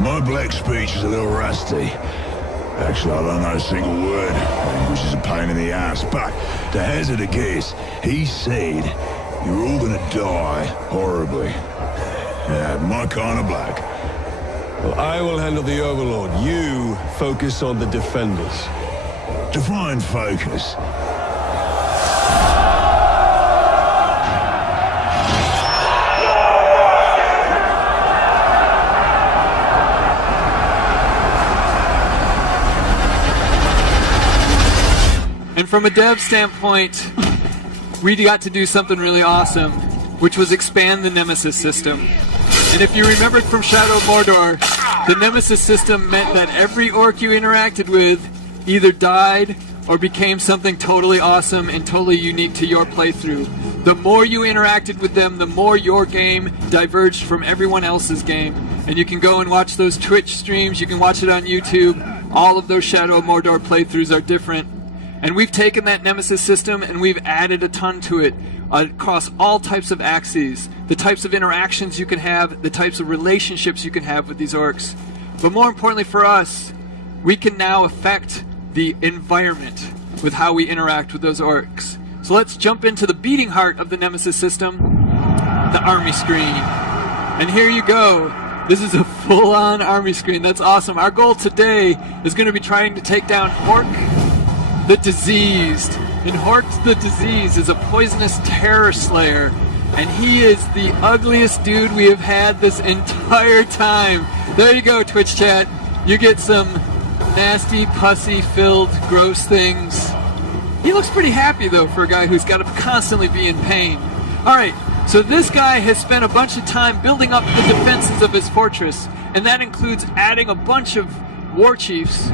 My black speech is a little rusty. Actually, I don't know a single word, which is a pain in the ass. But to hazard a guess, he said you're all gonna die horribly. Yeah, my kind of black. Well, I will handle the Overlord. You focus on the Defenders. Define focus. And from a dev standpoint, we got to do something really awesome, which was expand the Nemesis system. And if you remembered from Shadow of Mordor, the Nemesis system meant that every orc you interacted with either died or became something totally awesome and totally unique to your playthrough. The more you interacted with them, the more your game diverged from everyone else's game. And you can go and watch those Twitch streams, you can watch it on YouTube. All of those Shadow of Mordor playthroughs are different. And we've taken that Nemesis system and we've added a ton to it across all types of axes, the types of interactions you can have, the types of relationships you can have with these orcs. But more importantly for us, we can now affect the environment with how we interact with those orcs. So let's jump into the beating heart of the Nemesis system, the army screen. And here you go. This is a full-on army screen. That's awesome. Our goal today is going to be trying to take down Hork the Diseased. And Hork the Diseased is a poisonous terror slayer. And he is the ugliest dude we have had this entire time. There you go, Twitch chat. You get some nasty, pussy-filled, gross things. He looks pretty happy, though, for a guy who's got to constantly be in pain. Alright, so this guy has spent a bunch of time building up the defenses of his fortress, and that includes adding a bunch of war chiefs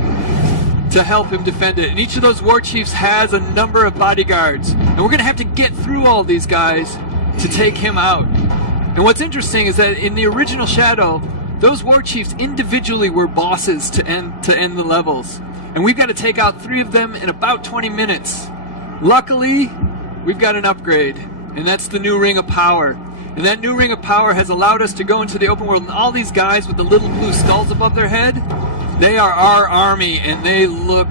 to help him defend it. And each of those war chiefs has a number of bodyguards. And we're going to have to get through all these guys to take him out. And what's interesting is that in the original Shadow, those war chiefs individually were bosses to end the levels. And we've got to take out 3 of them in about 20 minutes. Luckily, we've got an upgrade, and that's the new Ring of Power. And that new Ring of Power has allowed us to go into the open world, and all these guys with the little blue skulls above their head, they are our army, and they look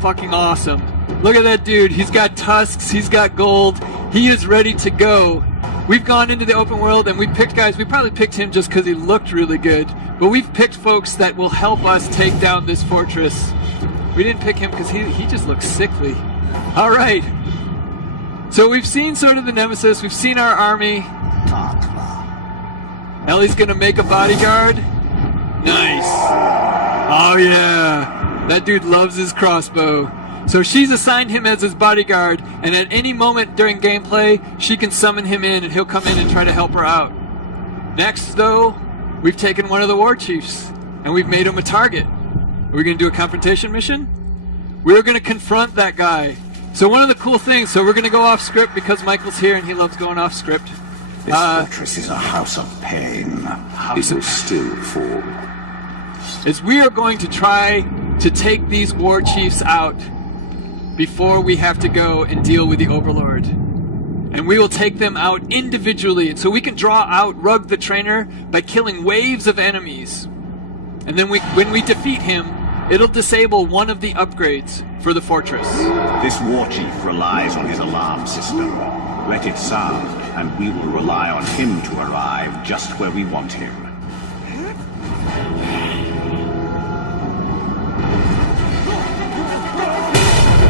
fucking awesome. Look at that dude. He's got tusks. He's got gold. He is ready to go. We've gone into the open world, and we picked guys. We probably picked him just because he looked really good. But we've picked folks that will help us take down this fortress. We didn't pick him because he just looks sickly. All right. So we've seen sort of the Nemesis. We've seen our army. Ellie's going to make a bodyguard. Nice. Oh yeah, that dude loves his crossbow. So she's assigned him as his bodyguard, and at any moment during gameplay, she can summon him in and he'll come in and try to help her out. Next though, we've taken one of the war chiefs, and we've made him a target. Are we going to do a confrontation mission? We're going to confront that guy. So one of the cool things, so we're going to go off script because Michael's here and he loves going off script. This fortress is a house of pain. How will still fall? Is we are going to try to take these war chiefs out before we have to go and deal with the Overlord. And we will take them out individually. So we can draw out Rug the Trainer by killing waves of enemies. And then when we defeat him, it'll disable one of the upgrades for the fortress. This war chief relies on his alarm system. Let it sound, and we will rely on him to arrive just where we want him.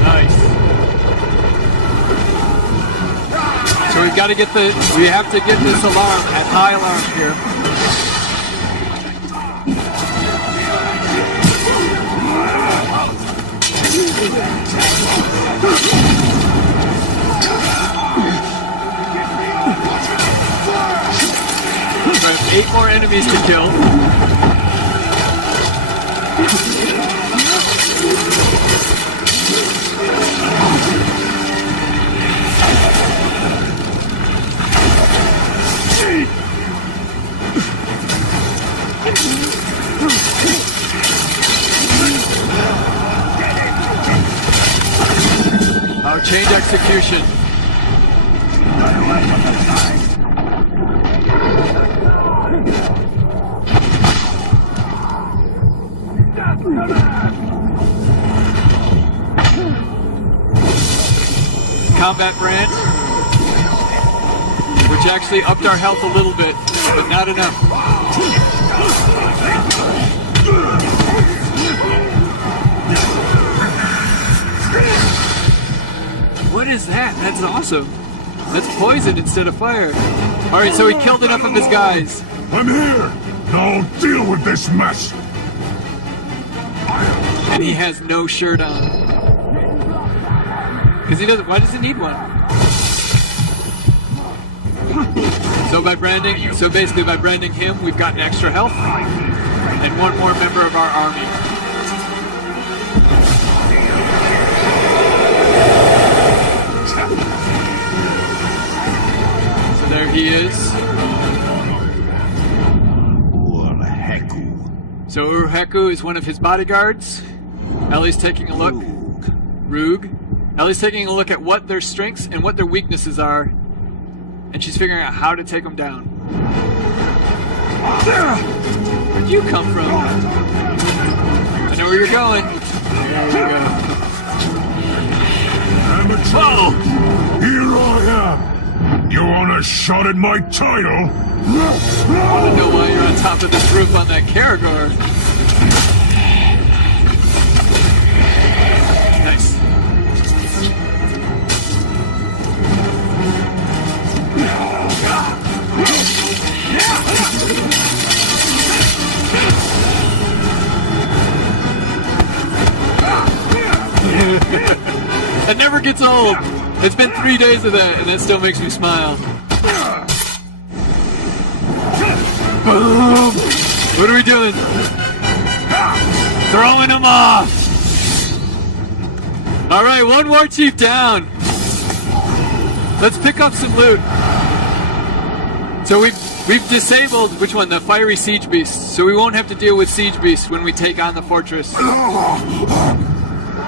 Nice. So we've got to get we have to get this alarm at high alarm here. I have 8 more enemies to kill. Our change execution. Combat branch, which actually upped our health a little bit, but not enough. What is that? That's awesome. That's poison instead of fire. Alright, so he killed enough of his guys. I'm here! Now deal with this mess! And he has no shirt on. Because he doesn't. Why does he need one? So basically by branding him, we've gotten extra health and one more member of our army. So there he is. So Urheku is one of his bodyguards. Ellie's taking a look. Roog. Ellie's taking a look at what their strengths and what their weaknesses are, and she's figuring out how to take them down. Where'd you come from? I know where you're going. There we go. Whoa! Here I am! You want a shot at my title? I don't know why you're on top of this roof on that Karagor. Nice. That never gets old. It's been 3 days of that, and it still makes me smile. Boom! What are we doing? Throwing them off! Alright, one war chief down. Let's pick up some loot. So we've disabled, which one? The fiery siege beasts. So we won't have to deal with siege beasts when we take on the fortress.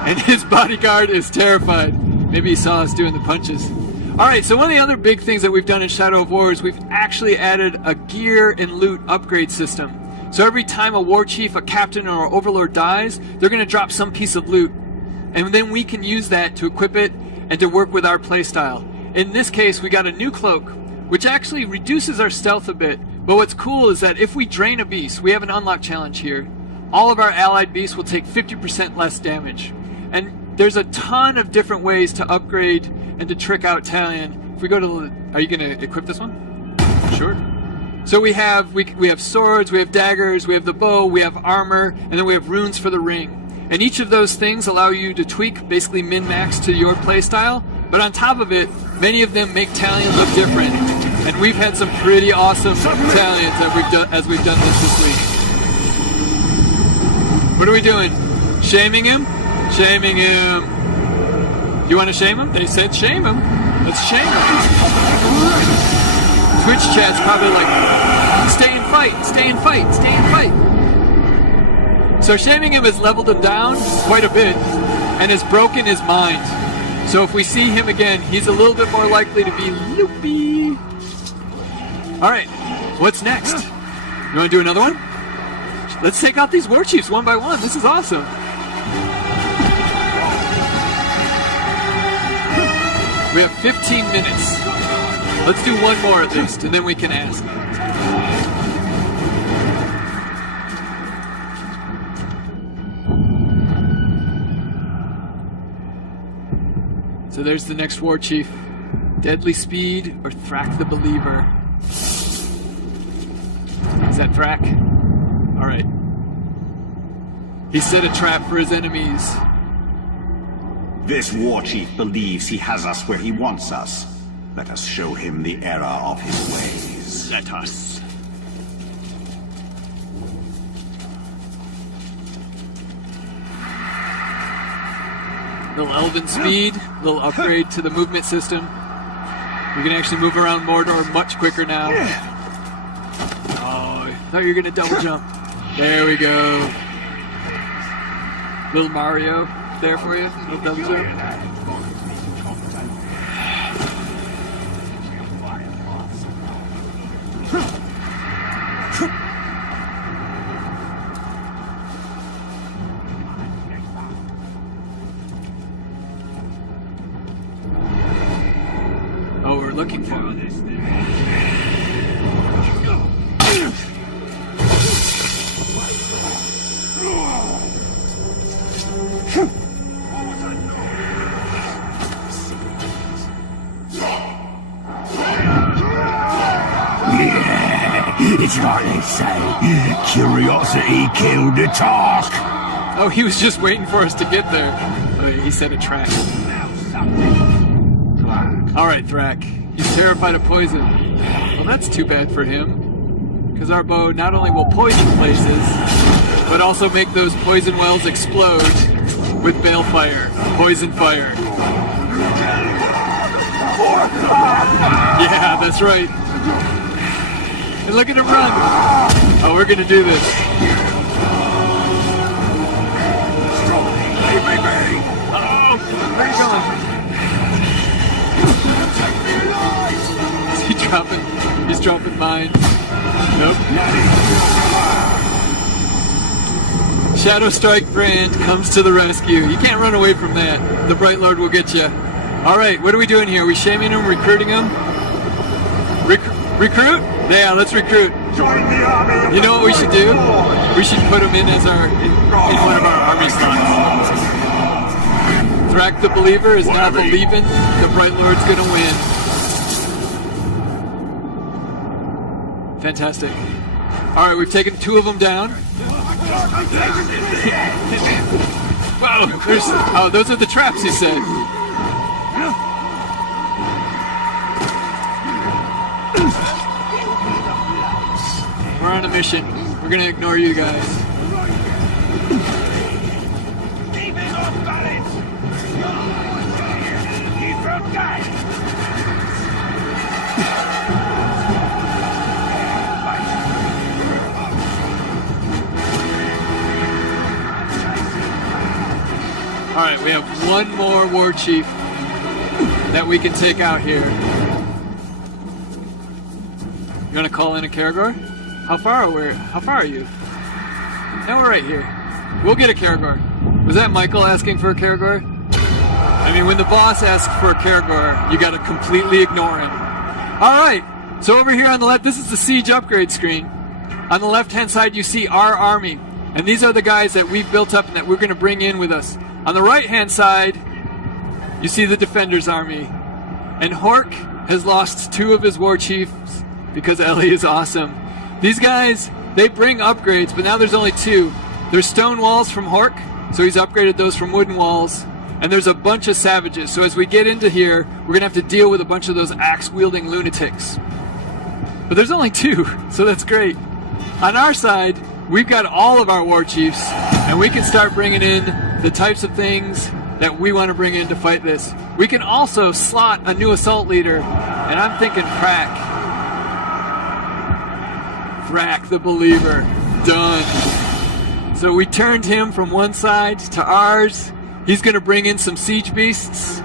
And his bodyguard is terrified. Maybe he saw us doing the punches. Alright, so one of the other big things that we've done in Shadow of War is we've actually added a gear and loot upgrade system. So every time a war chief, a captain, or an overlord dies, they're going to drop some piece of loot. And then we can use that to equip it and to work with our playstyle. In this case, we got a new cloak, which actually reduces our stealth a bit. But what's cool is that if we drain a beast, we have an unlock challenge here. All of our allied beasts will take 50% less damage. And there's a ton of different ways to upgrade and to trick out Talion. If we go to the... Are you going to equip this one? Sure. So we have swords, we have daggers, we have the bow, we have armor, and then we have runes for the ring. And each of those things allow you to tweak, basically min-max to your playstyle. But on top of it, many of them make Talion look different. And we've had some pretty awesome Talions as we've done this week. What are we doing? Shaming him? Shaming him. You want to shame him? They said shame him. Let's shame him. Twitch chat's probably like, stay and fight, stay and fight, stay and fight. So shaming him has leveled him down quite a bit and has broken his mind. So if we see him again, he's a little bit more likely to be loopy. Alright, what's next? You want to do another one? Let's take out these war chiefs one by one. This is awesome. We have 15 minutes. Let's do one more at least, and then we can ask. So there's the next war chief. Deadly Speed or Thrak the Believer? Is that Thrak? Alright. He set a trap for his enemies. This war chief believes he has us where he wants us. Let us show him the error of his ways. Let us. Little elven speed, little upgrade to the movement system. We can actually move around Mordor much quicker now. Oh, I thought you were going to double jump. There we go. Little Mario there for you. Little double jump. looking for? It's like they say, curiosity killed the talk. Oh, he was just waiting for us to get there. Oh, he said a track. Alright, Thrak. He's terrified of poison. Well, that's too bad for him. Because our bow not only will poison places, but also make those poison wells explode with balefire, poison fire. Yeah, that's right. And look at him run! Oh, we're gonna do this. Oh, where are you going? Is he dropping? He's dropping mines. Nope. Shadow Strike Brand comes to the rescue. You can't run away from that. The Bright Lord will get you. Alright, what are we doing here? Are we shaming him, recruiting him? Recruit? Yeah, let's recruit. You know what we should do? We should put him in as our in one of our army slots. Thrak the Believer is now believing the Bright Lord's gonna win. Fantastic. Alright, we've taken 2 of them down. Whoa, oh, those are the traps, he said. We're on a mission. We're gonna ignore you guys. Keep it off balance. Keep from dying. Alright, we have one more war chief that we can take out here. You wanna call in a Karagor? How far are you? No, we're right here. We'll get a Karagor. Was that Michael asking for a Karagor? I mean, when the boss asks for a Karagor, you gotta completely ignore him. Alright, so over here on the left, this is the siege upgrade screen. On the left-hand side, you see our army. And these are the guys that we've built up and that we're gonna bring in with us. On the right-hand side, you see the Defender's army. And Hork has lost 2 of his war chiefs because Ellie is awesome. These guys, they bring upgrades, but now there's only 2. There's stone walls from Hork, so he's upgraded those from wooden walls. And there's a bunch of savages, so as we get into here, we're gonna have to deal with a bunch of those axe-wielding lunatics. But there's only 2, so that's great. On our side, we've got all of our war chiefs, and we can start bringing in the types of things that we want to bring in to fight this. We can also slot a new assault leader, and I'm thinking Thrak the Believer. Done. So we turned him from one side to ours. He's going to bring in some siege beasts.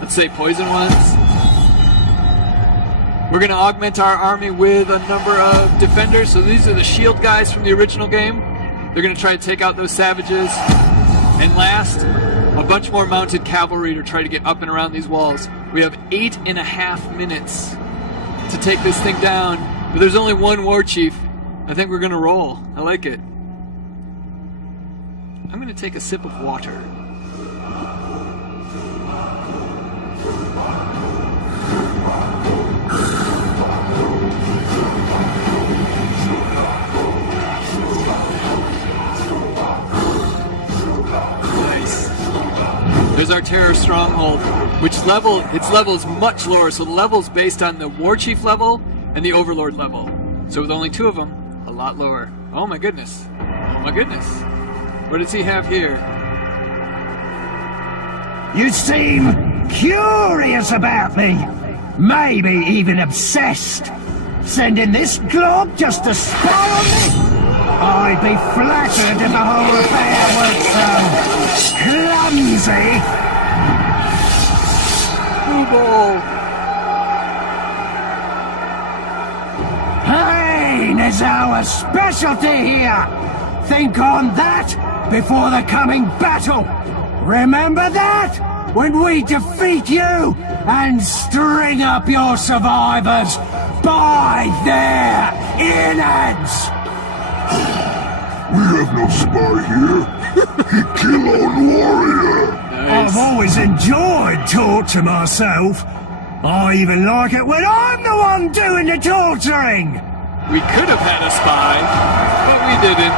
Let's say poison ones. We're going to augment our army with a number of defenders. So these are the shield guys from the original game. They're going to try to take out those savages. And last, a bunch more mounted cavalry to try to get up and around these walls. We have 8.5 minutes to take this thing down. But there's only one war chief. I think we're going to roll. I like it. I'm going to take a sip of water. Nice. There's our terror stronghold, which its level is much lower. So the level is based on the war chief level and the overlord level. So with only 2 of them, a lot lower. Oh my goodness. Oh my goodness. What does he have here? You seem curious about me. Maybe even obsessed. Sending this glob just to spy on me? I'd be flattered if the whole affair was so clumsy. Ball. Pain is our specialty here. Think on that before the coming battle. Remember that? when we defeat you and string up your survivors by their innards. We have no spy here. He kill our warrior. I've always enjoyed torture myself. I even like it when I'm the one doing the torturing. We could have had a spy, but we didn't.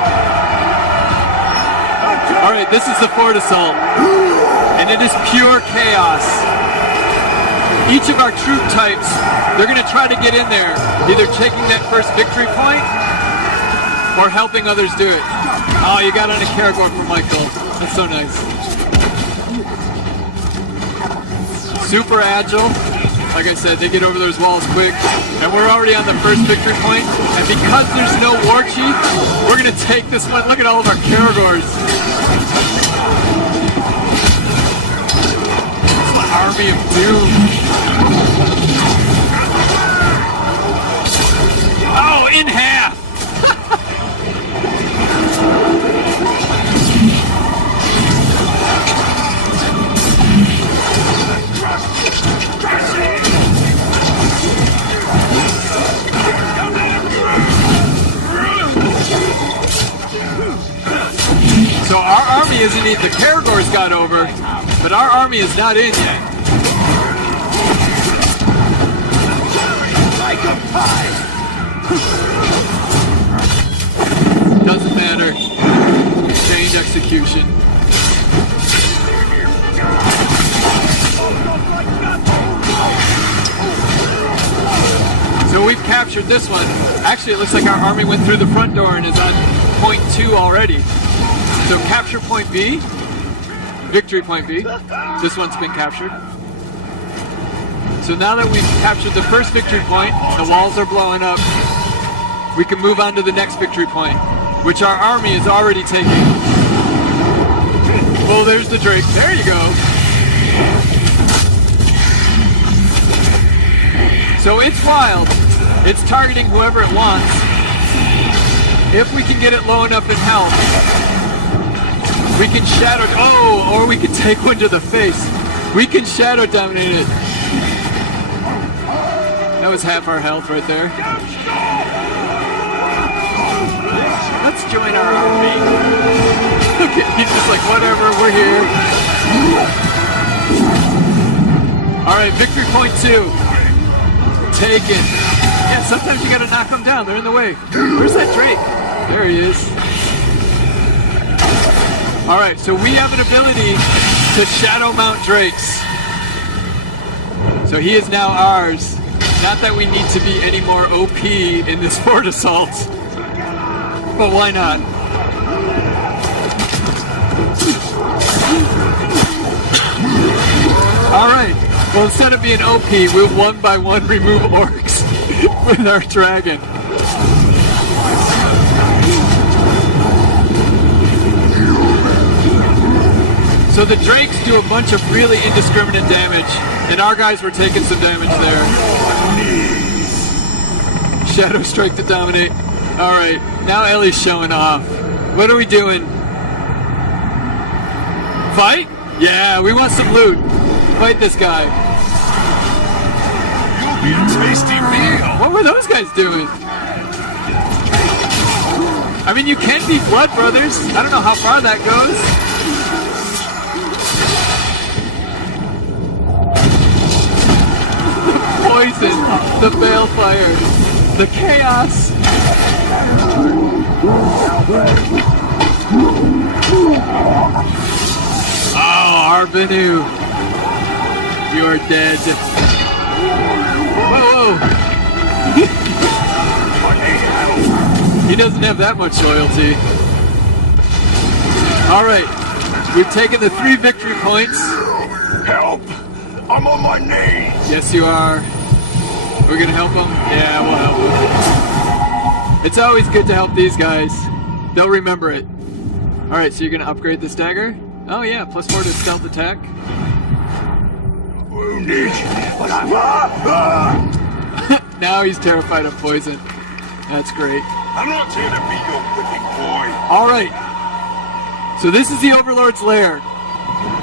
Alright, this is the fort assault. And it is pure chaos. Each of our troop types, they're going to try to get in there, either taking that first victory point or helping others do it. Oh, you got on a Karagor for Michael. That's so nice. Super agile. Like I said, they get over those walls quick. And we're already on the first victory point. And because there's no war chief, we're going to take this one. Look at all of our Karagors. It's the army of doom. Oh, in half! So our army isn't even, the Karagors got over, but our army is not in yet. Doesn't matter. Chained execution. So we've captured this one. Actually, it looks like our army went through the front door and is on point 2 already. So capture point B, victory point B. This one's been captured. So now that we've captured the first victory point, the walls are blowing up, we can move on to the next victory point, which our army is already taking. Oh, there's the Drake. There you go. So it's wild. It's targeting whoever it wants. If we can get it low enough in health, we can shadow, or we can take one to the face. We can shadow dominate it. That was half our health right there. Let's join our army. Okay, he's just like, whatever, we're here. Alright, victory point 2. Take it. Yeah, sometimes you gotta knock them down, they're in the way. Where's that Drake? There he is. Alright, so we have an ability to shadow mount Drakes. So he is now ours. Not that we need to be any more OP in this fort assault. But why not? Alright, well instead of being OP, we'll one by one remove orcs with our dragon. So the Drakes do a bunch of really indiscriminate damage, and our guys were taking some damage there. Shadow Strike to dominate. Alright, now Ellie's showing off. What are we doing? Fight? Yeah, we want some loot. Fight this guy. You'll be a tasty meal. What were those guys doing? I mean, you can be Blood Brothers. I don't know how far that goes. Poison, the balefire, the chaos. Oh, Arbanu, you are dead. Whoa, whoa. He doesn't have that much loyalty. All right, we've taken the 3 victory points. Help! I'm on my knees. Yes, you are. We're gonna help them? Yeah, we'll help them. It's always good to help these guys. They'll remember it. Alright, so you're gonna upgrade this dagger? Oh yeah, +4 to stealth attack. Wounded, but I'm... Now he's terrified of poison. That's great. I'm not here to be your whipping boy. Alright. So this is the Overlord's lair.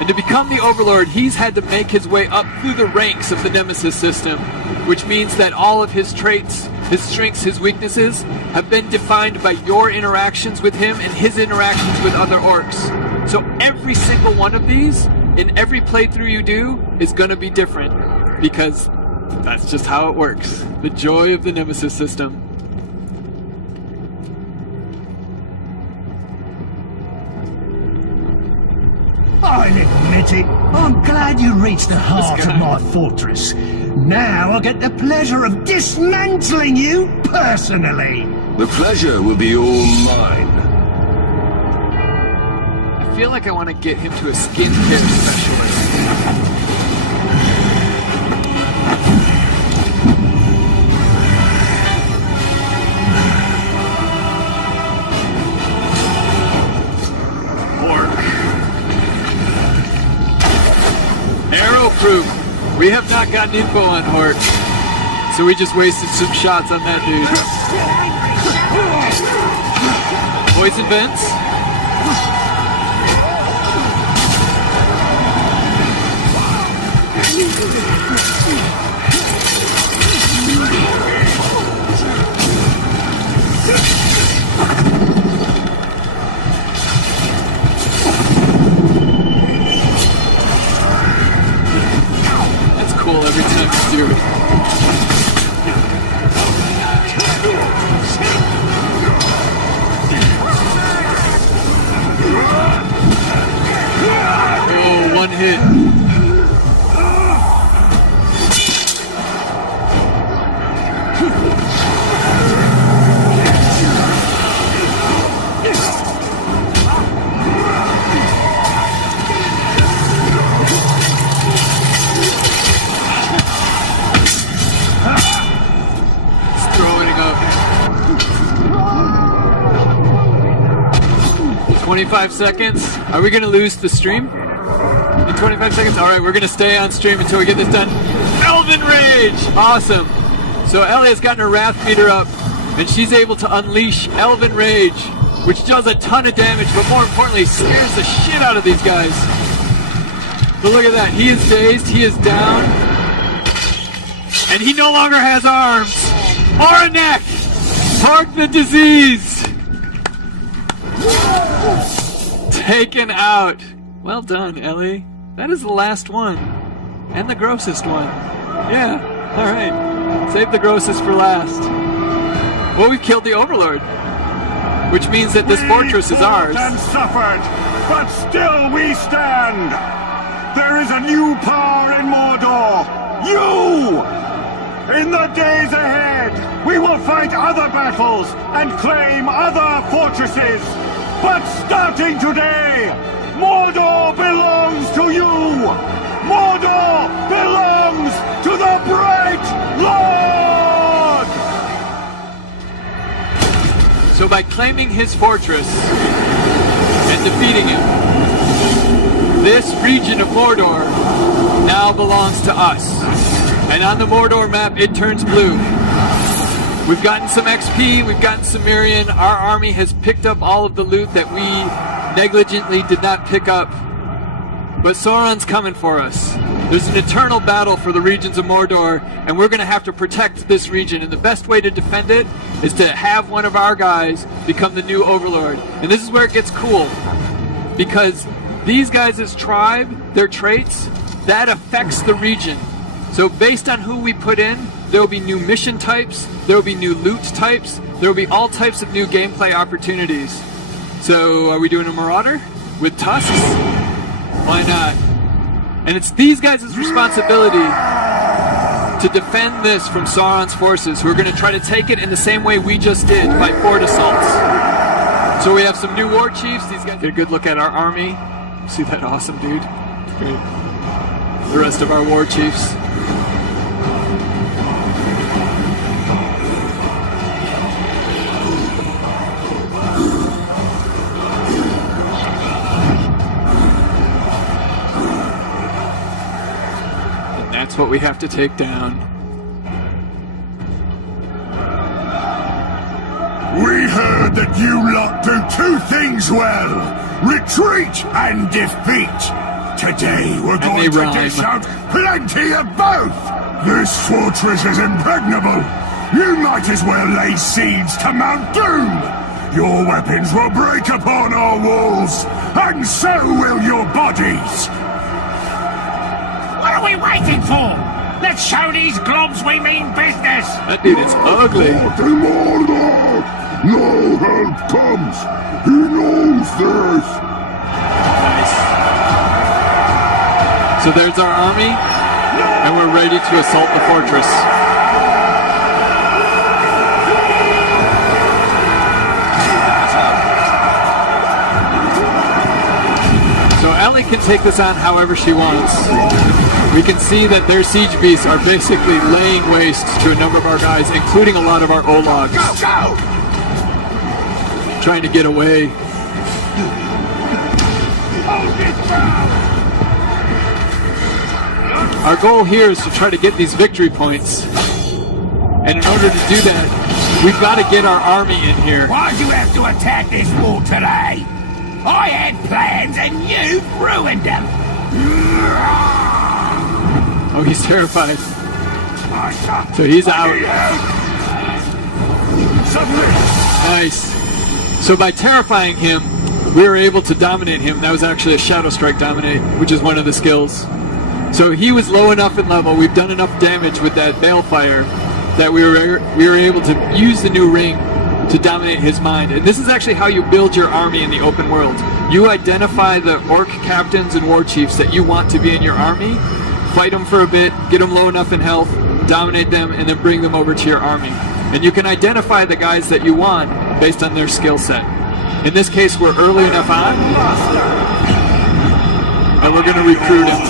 And to become the Overlord, he's had to make his way up through the ranks of the Nemesis system, which means that all of his traits, his strengths, his weaknesses have been defined by your interactions with him and his interactions with other orcs. So every single one of these, in every playthrough you do, is going to be different, because that's just how it works. The joy of the Nemesis system. I'll admit it, I'm glad you reached the heart of my fortress. Now I'll get the pleasure of dismantling you personally. The pleasure will be all mine. I feel like I want to get him to a skin care specialist. Proof. We have not gotten info on Hort, so we just wasted some shots on that dude. Poison vents. Every time you do it. Oh, one hit. Up. 25 seconds. Are we going to lose the stream? In 25 seconds? Alright, we're going to stay on stream until we get this done. Elven Rage! Awesome. So Elliot's gotten her Wrath meter up, and she's able to unleash Elven Rage, which does a ton of damage, but more importantly, scares the shit out of these guys. But look at that. He is dazed. He is down. And he no longer has arms. Or a neck. Park the disease. Taken out. Well done, Ellie. That is the last one. And the grossest one. Yeah. Alright. Save the grossest for last. Well, we've killed the Overlord. Which means that this fortress is ours. And suffered, but still we stand. There is a new power in Mordor. You! In the days ahead, we will fight other battles and claim other fortresses. But starting today, Mordor belongs to you! Mordor belongs to the Bright Lord! So by claiming his fortress and defeating him, this region of Mordor now belongs to us. And on the Mordor map, it turns blue. We've gotten some XP, we've gotten some Mirian. Our army has picked up all of the loot that we negligently did not pick up. But Sauron's coming for us. There's an eternal battle for the regions of Mordor, and we're going to have to protect this region. And the best way to defend it is to have one of our guys become the new Overlord. And this is where it gets cool. Because these guys' tribe, their traits, that affects the region. So based on who we put in, there will be new mission types, there will be new loot types, there will be all types of new gameplay opportunities. So are we doing a Marauder with tusks? Why not? And it's these guys' responsibility to defend this from Sauron's forces, who are going to try to take it in the same way we just did, by fort assaults. So we have some new war chiefs. These guys get a good look at our army. See that awesome dude? Great. The rest of our war chiefs. That's what we have to take down. We heard that you lot do two things well: retreat and defeat. Today we're And going they to rhyme. dish out plenty of both. This fortress is impregnable. You might as well lay siege to Mount Doom. Your weapons will break upon our walls, and so will your bodies. What are we waiting for? Let's show these globs we mean business. That dude is ugly. Mordor! No help comes. He knows this. Nice. So there's our army, and we're ready to assault the fortress. So Ellie can take this on however she wants. We can see that their siege beasts are basically laying waste to a number of our guys, including a lot of our Ologs. Go! Trying to get away. Our goal here is to try to get these victory points. And in order to do that, we've got to get our army in here. Why'd you have to attack this wall today? I had plans and you've ruined them. Oh, he's terrified. So he's out. Nice. So by terrifying him, we were able to dominate him. That was actually a Shadow Strike Dominate, which is one of the skills. So he was low enough in level, we've done enough damage with that Balefire that we were able to use the new ring to dominate his mind. And this is actually how you build your army in the open world. You identify the orc captains and war chiefs that you want to be in your army, fight them for a bit, get them low enough in health, dominate them, and then bring them over to your army. And you can identify the guys that you want based on their skill set. In this case, we're early enough on, and we're going to recruit him.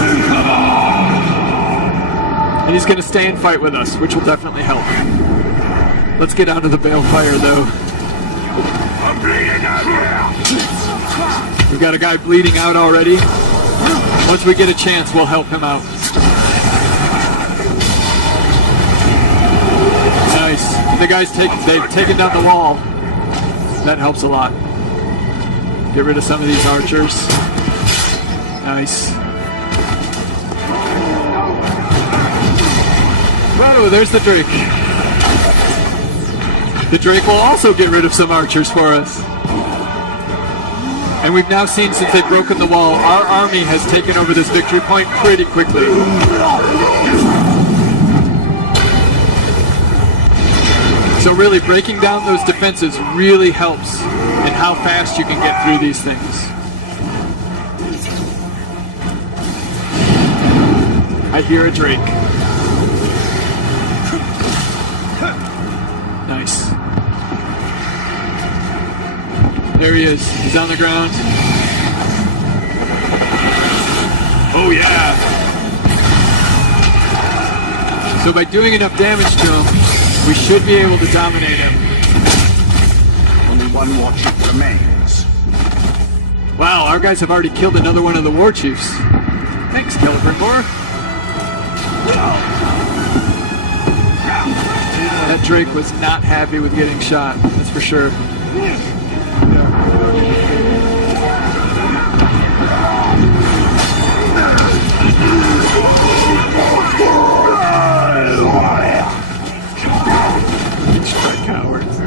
And he's going to stay and fight with us, which will definitely help. Let's get out of the Balefire, though. I'm bleeding out here. We've got a guy bleeding out already. Once we get a chance, we'll help him out. Nice. The guys they've taken down the wall. That helps a lot. Get rid of some of these archers. Nice. Whoa, there's the Drake. The Drake will also get rid of some archers for us. And we've now seen, since they've broken the wall, our army has taken over this victory point pretty quickly. So really, breaking down those defenses really helps in how fast you can get through these things. I hear a Drake. Nice. There he is. He's on the ground. Oh yeah! So by doing enough damage to him, we should be able to dominate him. Only one war chief remains. Wow, our guys have already killed another one of the war chiefs. Thanks, Celebrimbor. That Drake was not happy with getting shot, that's for sure. Cowards.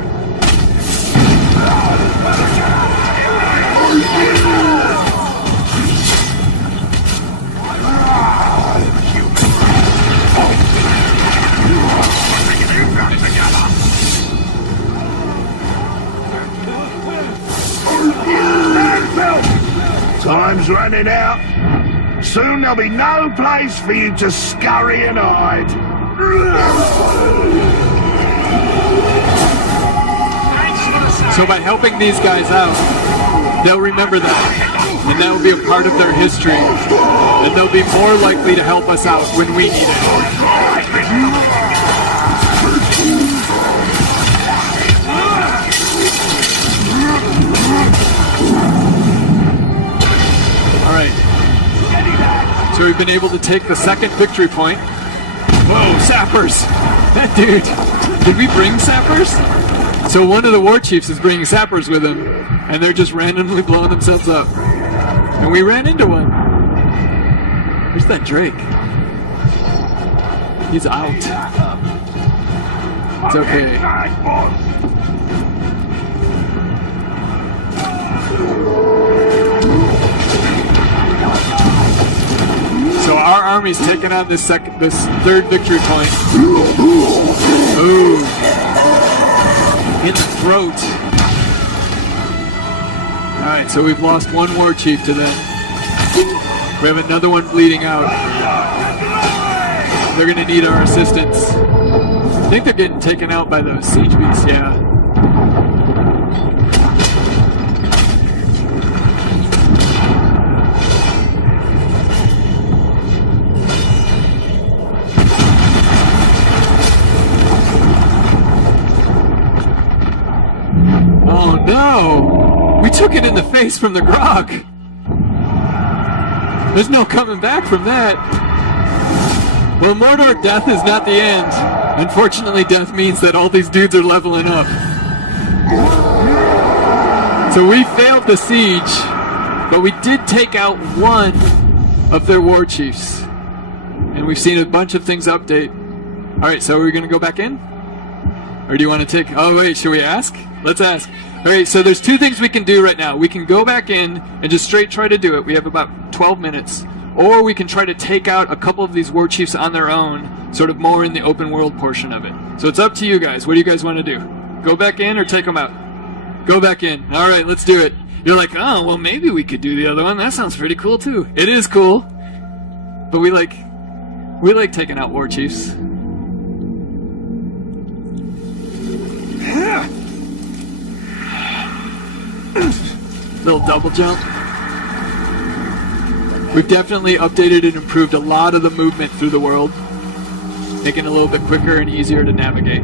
Time's running out. Soon there'll be no place for you to scurry and hide. So by helping these guys out, they'll remember that, and that will be a part of their history, and they'll be more likely to help us out when we need it. Alright, so we've been able to take the second victory point. Whoa, sappers! That dude, did we bring sappers? So one of the war chiefs is bringing sappers with him, and they're just randomly blowing themselves up. And we ran into one. Where's that Drake? He's out. It's okay. So our army's taking on this third victory point. Ooh. In the throat. Alright, so we've lost one war chief to them. We have another one bleeding out. They're gonna need our assistance. I think they're getting taken out by those siege beasts, yeah. Oh no! We took it in the face from the grog! There's no coming back from that. Well, Mordor, death is not the end. Unfortunately, death means that all these dudes are leveling up. So we failed the siege, but we did take out one of their war chiefs. And we've seen a bunch of things update. Alright, so are we going to go back in? Or do you want to take... Oh, wait, should we ask? Let's ask. Alright, so there's two things we can do right now. We can go back in and just straight try to do it. We have about 12 minutes. Or we can try to take out a couple of these war chiefs on their own, sort of more in the open world portion of it. So it's up to you guys. What do you guys want to do? Go back in or take them out? Go back in. Alright, let's do it. You're like, oh, well, maybe we could do the other one. That sounds pretty cool, too. It is cool. But we like taking out war chiefs. Little double jump. We've definitely updated and improved a lot of the movement through the world, making it a little bit quicker and easier to navigate.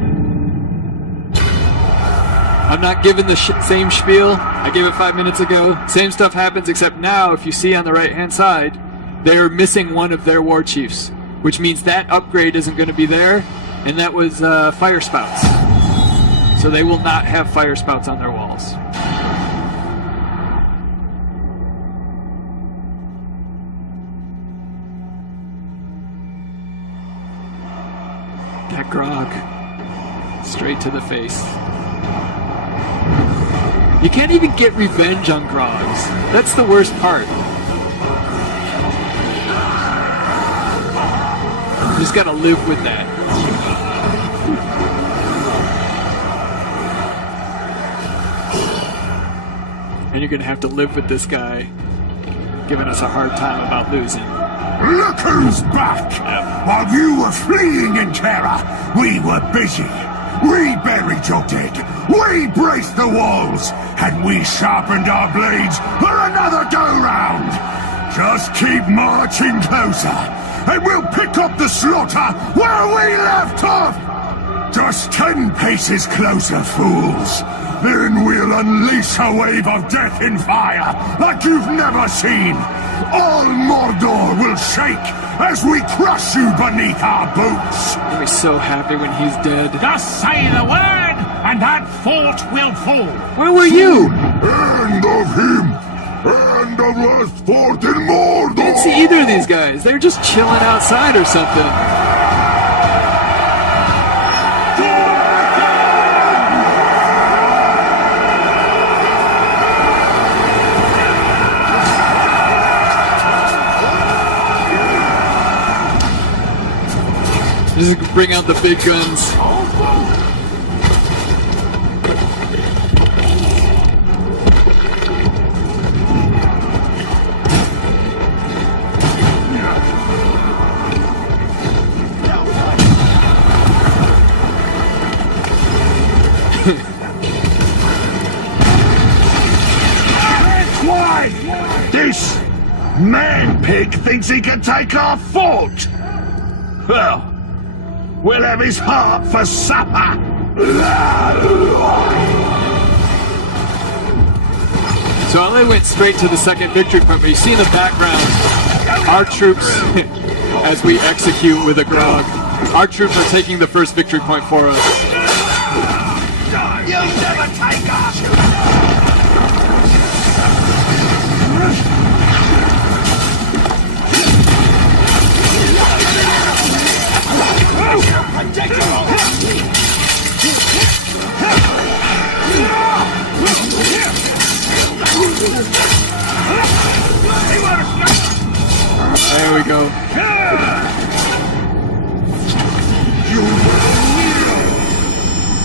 I'm not giving the same spiel. I gave it 5 minutes ago. Same stuff happens, except now, if you see on the right-hand side, they're missing one of their war chiefs, which means that upgrade isn't going to be there, and that was fire spouts. So they will not have fire spouts on their walls. That grog. Straight to the face. You can't even get revenge on grogs. That's the worst part. You just gotta live with that. And you're gonna have to live with this guy giving us a hard time about losing. Look who's back! While you were fleeing in terror, we were busy. We buried your dead. We braced the walls. And we sharpened our blades for another go-round. Just keep marching closer, and we'll pick up the slaughter where we left off! Just 10 paces closer, fools. Then we'll unleash a wave of death and fire like you've never seen. All Mordor will shake as we crush you beneath our boots. I'll be so happy when he's dead. Just say the word, and that fort will fall. Where were you? End of him! End of last fort in Mordor! I didn't see either of these guys. They were just chilling outside or something. Just bring out the big guns. Why? This man-pig thinks he can take our fort! Well, we'll have his heart for supper! So I went straight to the second victory point, but you see in the background, our troops, as we execute with a grog, our troops are taking the first victory point for us. You'll never take us! There we go.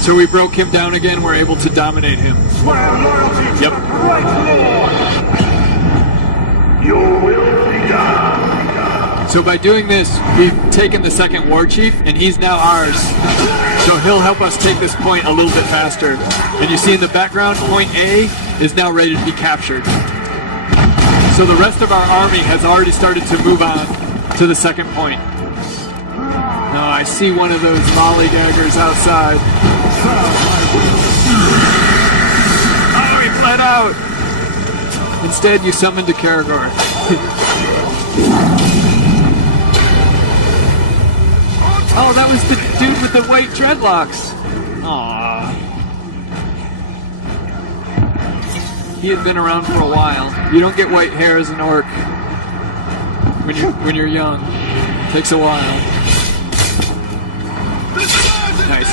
So we broke him down again. We're able to dominate him. Yep. You will be done. So by doing this, we've taken the second war chief, and he's now ours. So he'll help us take this point a little bit faster. And you see in the background, point A is now ready to be captured. So the rest of our army has already started to move on to the second point. No, I see one of those lollygaggers outside. Oh, he fled out! Instead, you summoned a Karagor. Oh, that was the dude with the white dreadlocks. Aww. He had been around for a while. You don't get white hair as an orc when you're young. It takes a while. Nice.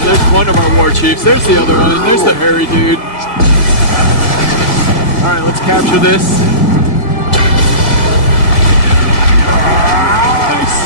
There's one of our war chiefs. There's the other one. There's the hairy dude. Alright, let's capture this. Nice.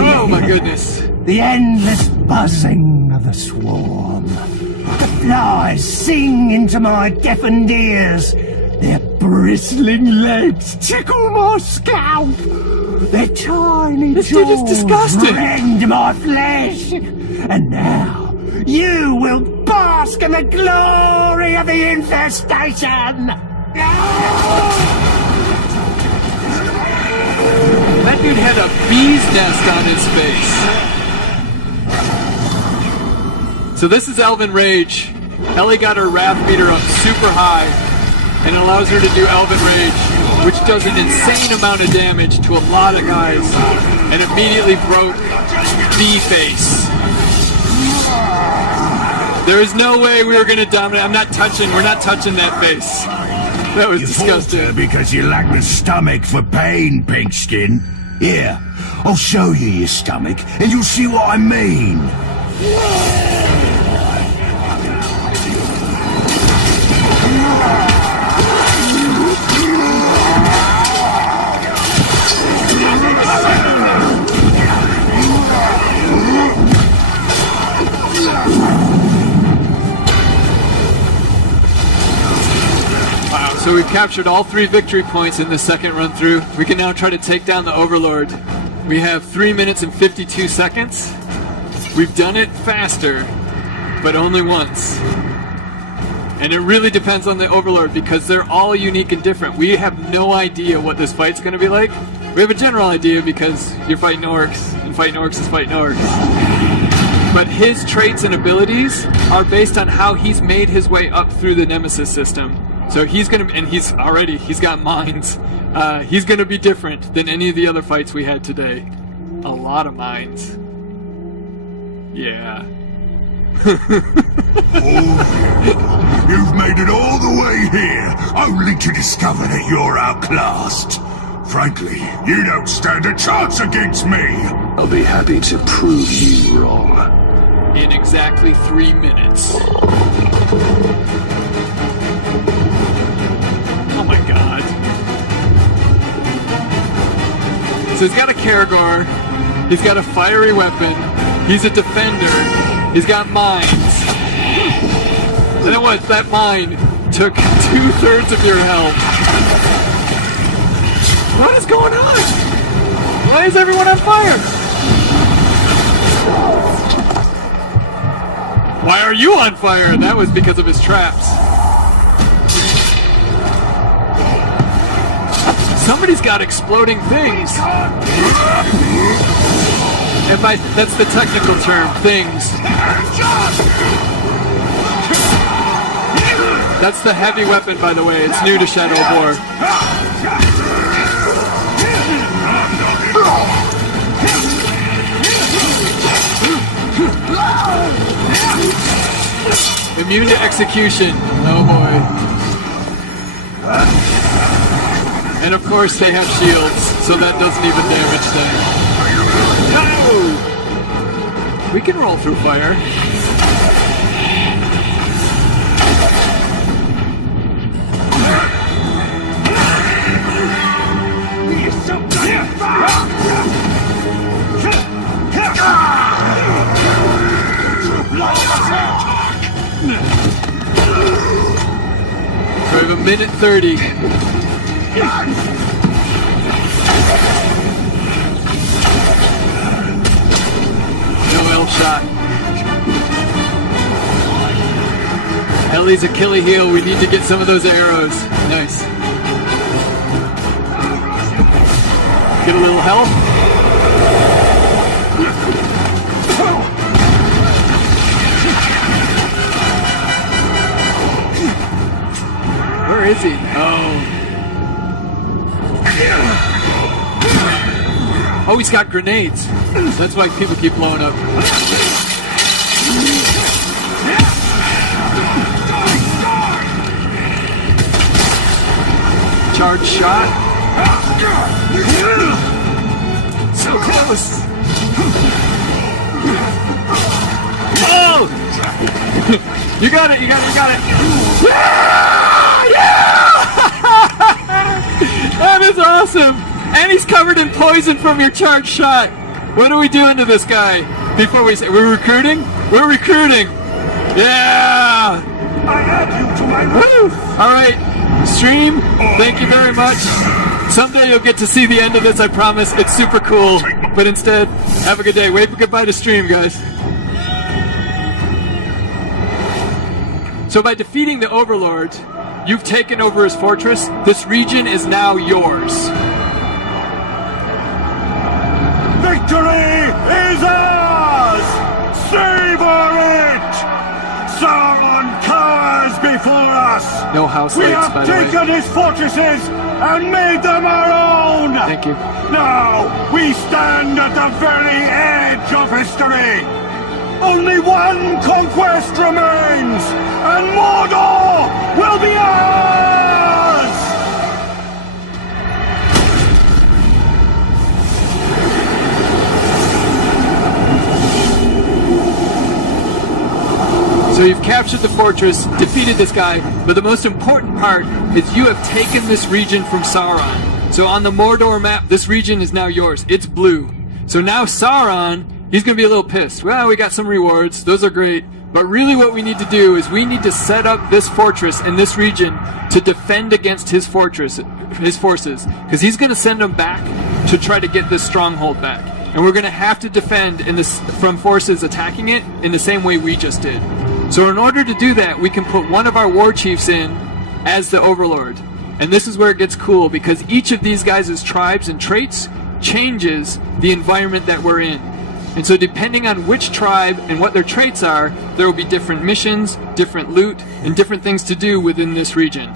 Oh my goodness. The endless buzzing of the swarm. The flies sing into my deafened ears. Their bristling legs tickle my scalp. Their tiny This dude is jaws disgusting. rend my flesh. And now you will bask in the glory of the infestation. That dude had a bee's nest on his face. So this is Elven Rage. Ellie got her Wrath Meter up super high, and it allows her to do Elven Rage, which does an insane amount of damage to a lot of guys, and immediately broke Bee Face. There is no way we were going to dominate. We're not touching that face. That was disgusting. You falter because you lack the stomach for pain, Pinkskin. Here, I'll show you your stomach, and you'll see what I mean. So we've captured all 3 victory points in the second run through. We can now try to take down the Overlord. We have 3 minutes and 52 seconds. We've done it faster, but only once. And it really depends on the Overlord because they're all unique and different. We have no idea what this fight's going to be like. We have a general idea because you're fighting orcs, and fighting orcs is fighting orcs. But his traits and abilities are based on how he's made his way up through the Nemesis system. So he's gonna, and he's got mines. He's gonna be different than any of the other fights we had today. A lot of mines. Yeah. You've made it all the way here, only to discover that you're outclassed. Frankly, you don't stand a chance against me. I'll be happy to prove you wrong. In exactly 3 minutes. Oh my god. So he's got a Karagor, he's got a fiery weapon, he's a defender, he's got mines. And then what? That mine took 2/3 of your health. What is going on? Why is everyone on fire? Why are you on fire? That was because of his traps. Somebody's got exploding things. That's the technical term, things. That's the heavy weapon, by the way. It's new to Shadow of War. Immune to execution. Oh boy. And of course they have shields, so that doesn't even damage them. No! We can roll through fire. So we have a minute 30. No L shot. Ellie's Achilles heel. We need to get some of those arrows. Nice. Get a little health. Where is he? Oh, he's got grenades. That's why people keep blowing up. Charge shot. So close. Oh! You got it, you got it, you got it. Yeah! That is awesome. And he's covered in poison from your charge shot. What are we doing to this guy? Before we say, we're recruiting? We're recruiting. Yeah! I add you to my Woo! All right, stream, thank you very much. Someday you'll get to see the end of this, I promise. It's super cool. But instead, have a good day. Wave goodbye to stream, guys. So by defeating the Overlord, you've taken over his fortress. This region is now yours. Victory is ours! Savor it! Sauron cowers before us! No house We lights, have by the way. taken his fortresses and made them our own! Thank you. Now, we stand at the very edge of history! Only one conquest remains, and Mordor will be ours! So you've captured the fortress, defeated this guy, but the most important part is you have taken this region from Sauron. So on the Mordor map, this region is now yours. It's blue. So now Sauron, he's going to be a little pissed. Well, we got some rewards. Those are great. But really what we need to do is we need to set up this fortress in this region to defend against his forces. Because he's going to send them back to try to get this stronghold back. And we're going to have to defend from forces attacking it in the same way we just did. So in order to do that, we can put one of our war chiefs in as the Overlord. And this is where it gets cool, because each of these guys' tribes and traits changes the environment that we're in. And so depending on which tribe and what their traits are, there will be different missions, different loot, and different things to do within this region.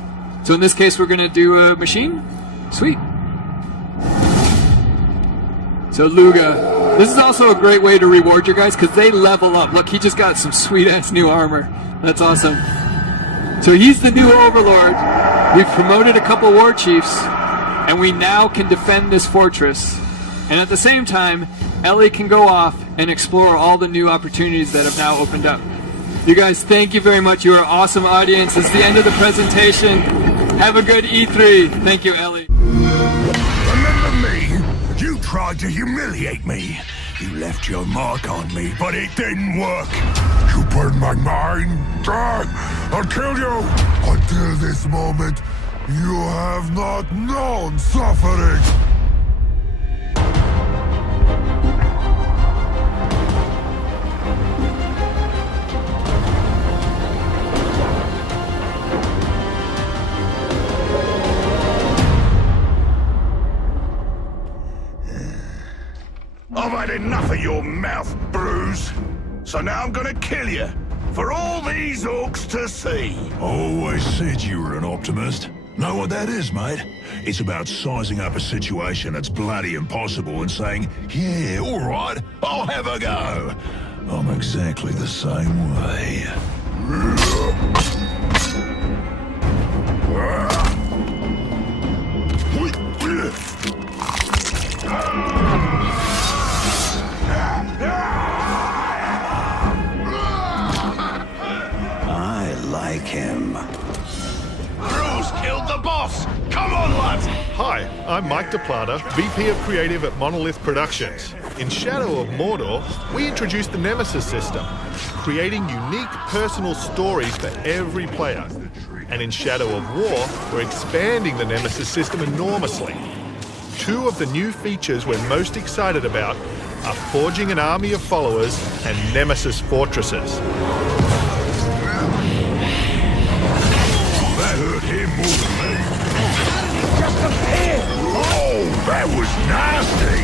So in this case, we're going to do a machine. Sweet. So Luga. This is also a great way to reward your guys, because they level up. Look, he just got some sweet-ass new armor. That's awesome. So he's the new Overlord. We've promoted a couple war chiefs, and we now can defend this fortress. And at the same time, Ellie can go off and explore all the new opportunities that have now opened up. You guys, thank you very much. You are an awesome audience. It's the end of the presentation. Have a good E3. Thank you, Ellie. Remember me? You tried to humiliate me. You left your mark on me, but it didn't work. You burned my mind. I'll kill you. Until this moment, you have not known suffering. I've had enough of your mouth, Bruce. So now I'm gonna kill you, for all these orcs to see. Always said you were an optimist. Know what that is, mate? It's about sizing up a situation that's bloody impossible and saying, yeah, all right, I'll have a go. I'm exactly the same way. I like him. Bruce killed the boss! Come on, lads! Hi, I'm Mike DePlata, VP of Creative at Monolith Productions. In Shadow of Mordor, we introduced the Nemesis system, creating unique personal stories for every player. And in Shadow of War, we're expanding the Nemesis system enormously. Two of the new features we're most excited about are forging an army of followers and Nemesis fortresses. That hurt him more than me. Just a pin! Oh, that was nasty!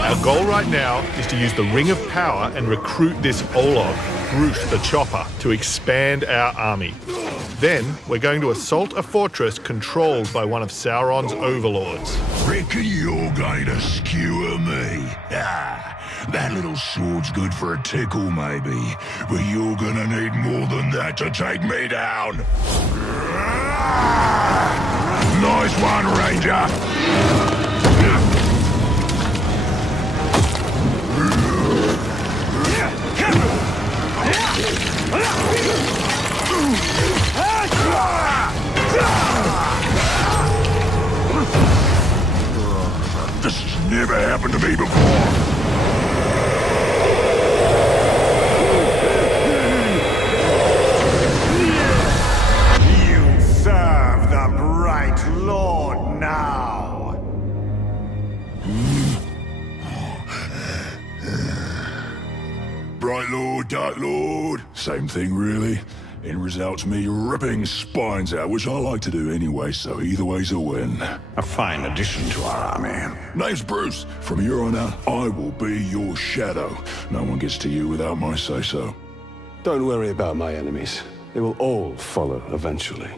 Our goal right now is to use the Ring of Power and recruit this Olog, Bruce the Chopper, to expand our army. Then, we're going to assault a fortress controlled by one of Sauron's overlords. Reckon you're going to skewer me? Ah, that little sword's good for a tickle, maybe. But you're gonna need more than that to take me down. Nice one, Ranger. This has never happened to me before. You serve the Bright Lord now. Bright Lord, Dark Lord. Same thing, really. End result's me ripping spines out, which I like to do anyway, so either way's a win. A fine addition to our army. Name's Bruce. From here on out, I will be your shadow. No one gets to you without my say-so. Don't worry about my enemies. They will all follow eventually.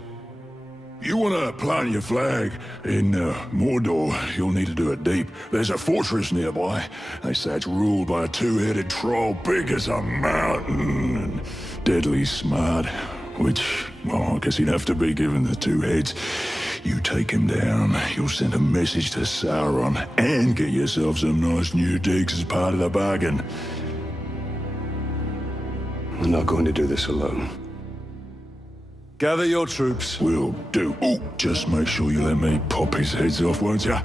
You want to plant your flag in Mordor, you'll need to do it deep. There's a fortress nearby. They say it's ruled by a two-headed troll big as a mountain and deadly smart. Which, well, I guess he'd have to be given the two heads. You take him down, you'll send a message to Sauron and get yourself some nice new digs as part of the bargain. I'm not going to do this alone. Gather your troops. Will do. Oh, just make sure you let me pop his heads off, won't ya?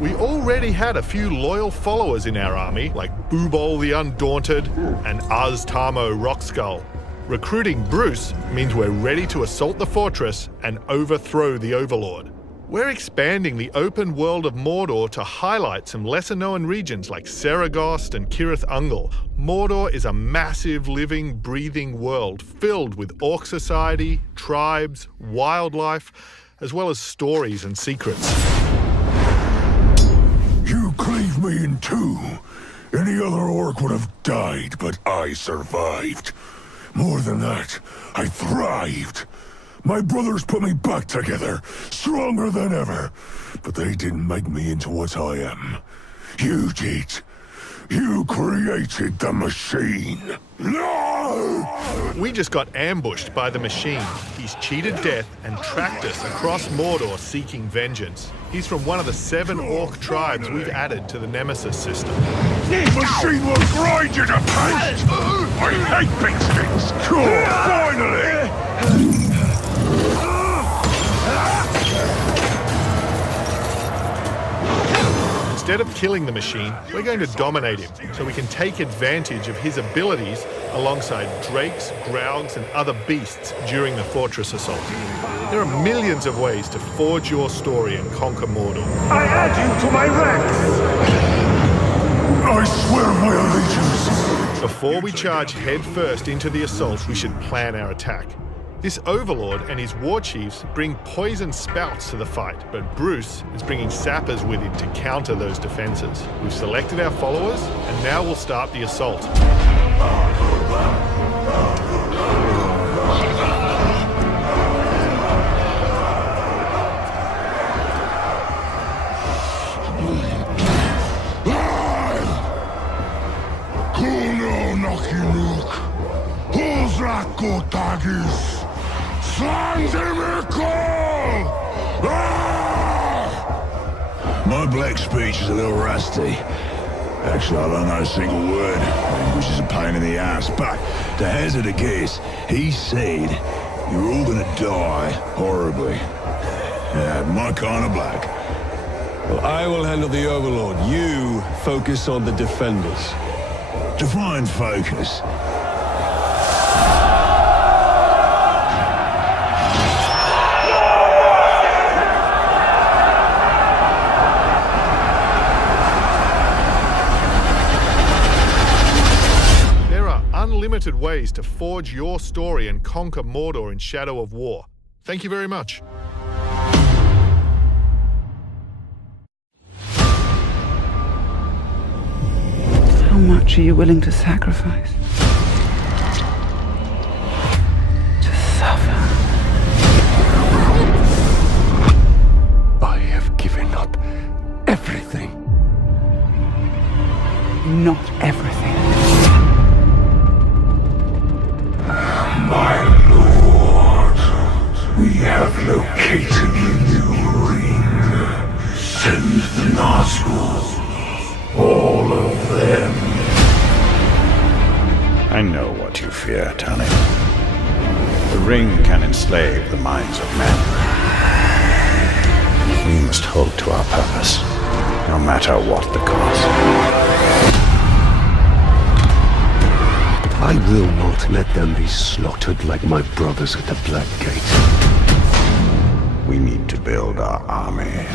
We already had a few loyal followers in our army, like Boobol the Undaunted and Aztamo Rockskull. Recruiting Bruce means we're ready to assault the fortress and overthrow the Overlord. We're expanding the open world of Mordor to highlight some lesser-known regions like Saragost and Cirith Ungol. Mordor is a massive, living, breathing world filled with orc society, tribes, wildlife, as well as stories and secrets. You cleave me in two. Any other orc would have died, but I survived. More than that, I thrived. My brothers put me back together, stronger than ever. But they didn't make me into what I am. You did. You created the machine. No! We just got ambushed by the machine. He's cheated death and tracked us across Mordor seeking vengeance. He's from one of the 7 orc tribes we've added to the Nemesis system. The machine will grind you to paste! I hate big things! Cool, finally! Instead of killing the machine, we're going to dominate him so we can take advantage of his abilities alongside drakes, graugs and other beasts during the fortress assault. There are millions of ways to forge your story and conquer Mordor. I add you to my ranks! I swear my allegiance! Before we charge headfirst into the assault, we should plan our attack. This overlord and his war chiefs bring poison spouts to the fight, but Bruce is bringing sappers with him to counter those defenses. We've selected our followers, and now we'll start the assault. My black speech is a little rusty. Actually, I don't know a single word, which is a pain in the ass. But to hazard a guess, he said you're all gonna die horribly. Yeah, my kind of black. Well, I will handle the Overlord. You focus on the defenders. Define focus. Unlimited ways to forge your story and conquer Mordor in Shadow of War. Thank you very much. How much are you willing to sacrifice? To suffer? I have given up everything. Not everything. My lord, we have located the new ring. Send the Nazgûl, all of them. I know what you fear, Tally. The ring can enslave the minds of men. We must hold to our purpose, no matter what the cost. I will not let them be slaughtered like my brothers at the Black Gate. We need to build our army.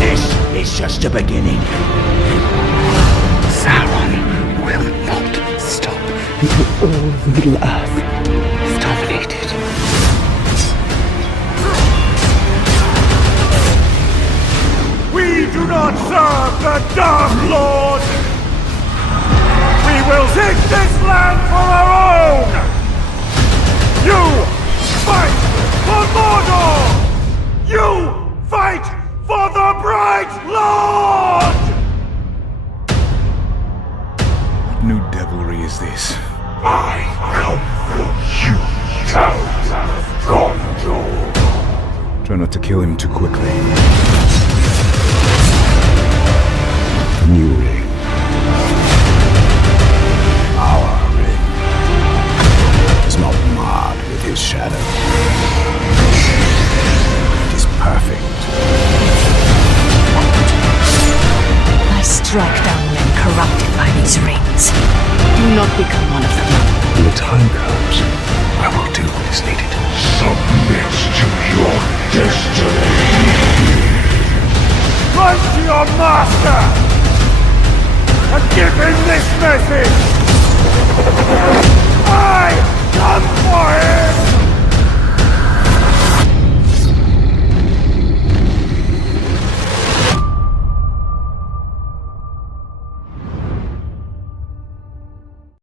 This is just a beginning. Sauron will not stop until all of Middle-earth is dominated. We do not serve the Dark Lord! We will take this land for our own! You fight for Mordor! You fight for the Bright Lord! What new devilry is this? I come from you, town of Gondor. Try not to kill him too quickly. New ring. Our ring is not marred with his shadow. It is perfect. I strike down men corrupted by these rings. Do not become one of them. When the time comes, I will do what is needed. Submit to your destiny. Run to your master! And give him this message!